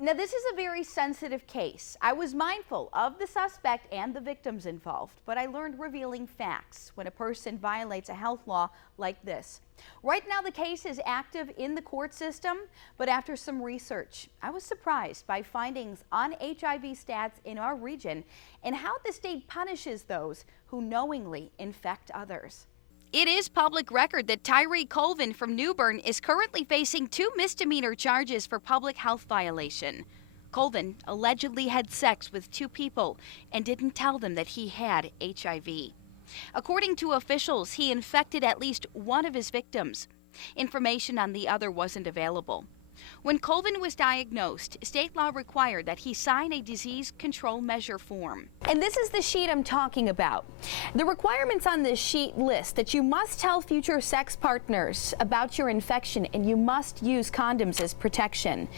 Now, this is a very sensitive case. I was mindful of the suspect and the victims involved, but I learned revealing facts when a person violates a health law like this. Right now, the case is active in the court system, but after some research, I was surprised by findings on HIV stats in our region and how the state punishes those who knowingly infect others. It is public record that Tyree Colvin from New Bern is currently facing 2 misdemeanor charges for public health violation. Colvin allegedly had sex with 2 people and didn't tell them that he had HIV. According to officials, he infected at least one of his victims. Information on the other wasn't available. When Colvin was diagnosed, state law required that he sign a disease control measure form. And this is the sheet I'm talking about. The requirements on this sheet list that you must tell future sex partners about your infection and you must use condoms as protection.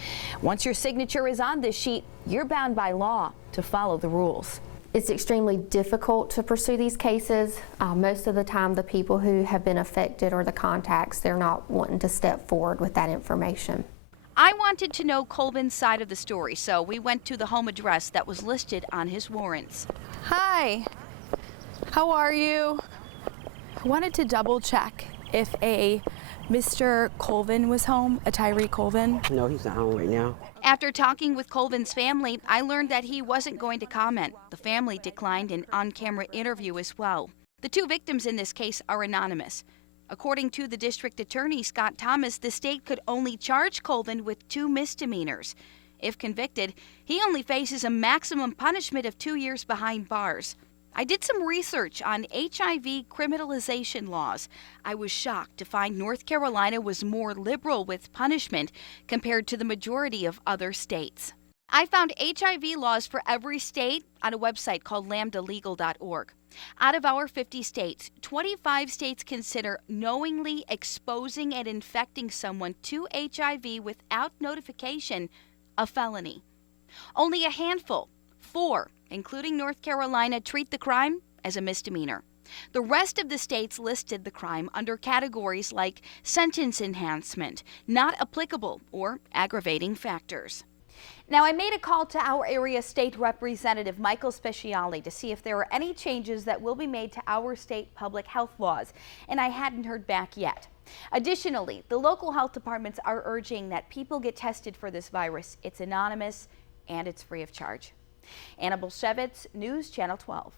Once your signature is on this sheet, you're bound by law to follow the rules. It's extremely difficult to pursue these cases. Most of the time the people who have been affected or the contacts, they're not wanting to step forward with that information. I wanted to know Colvin's side of the story, so we went to the home address that was listed on his warrants. Hi, how are you? I wanted to double check if a Mr. Colvin was home, a Tyree Colvin. No, he's not home right now. After talking with Colvin's family, I learned that he wasn't going to comment. The family declined an on-camera interview as well. The 2 victims in this case are anonymous. According to the district attorney, Scott Thomas, the state could only charge Colvin with 2 misdemeanors. If convicted, he only faces a maximum punishment of 2 years behind bars. I did some research on HIV criminalization laws. I was shocked to find North Carolina was more liberal with punishment compared to the majority of other states. I found HIV laws for every state on a website called lambdalegal.org. Out of our 50 states, 25 states consider knowingly exposing and infecting someone to HIV without notification a felony. Only a handful, 4, including North Carolina, treat the crime as a misdemeanor. The rest of the states listed the crime under categories like sentence enhancement, not applicable, or aggravating factors. Now, I made a call to our area state representative, Michael Speciale, to see if there are any changes that will be made to our state public health laws, and I hadn't heard back yet. Additionally, the local health departments are urging that people get tested for this virus. It's anonymous and it's free of charge. Anna Bolshevitz, News Channel 12.